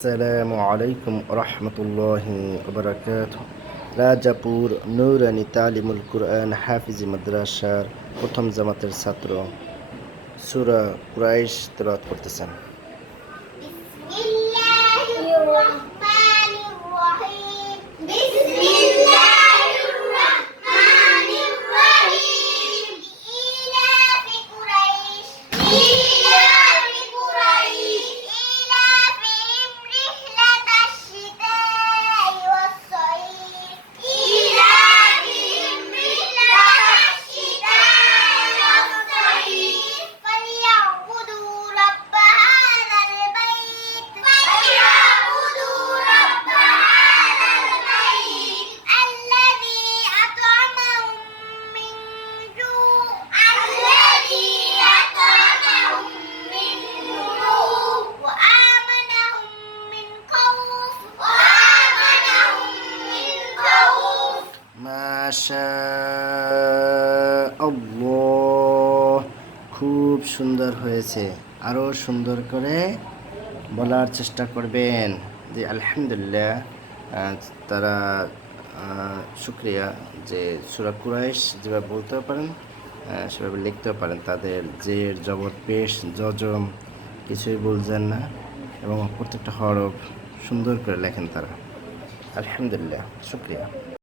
আসসালামু আলাইকুম রহমতুল্লাহি ওবরাকাতুহ। রাজাপুর নুরানি তালিমুল কুরআন হাফিজি মাদ্রাসার প্রথম জামাতের ছাত্র সূরা কুরাইশ তেলাওয়াত করতেছেন। মাশাআল্লাহ, খুব সুন্দর হয়েছে। আরও সুন্দর করে বলার চেষ্টা করবেন যে আলহামদুলিল্লাহ। তারা শুক্রিয়া যে সূরা কুরাইশ যেভাবে বলতেও পারেন সেভাবে লিখতেও পারেন। তাদের জের জবর পেশ জজম কিছুই বলছেন না এবং প্রত্যেকটা হরফ সুন্দর করে লেখেন তারা। আলহামদুলিল্লাহ, শুক্রিয়া।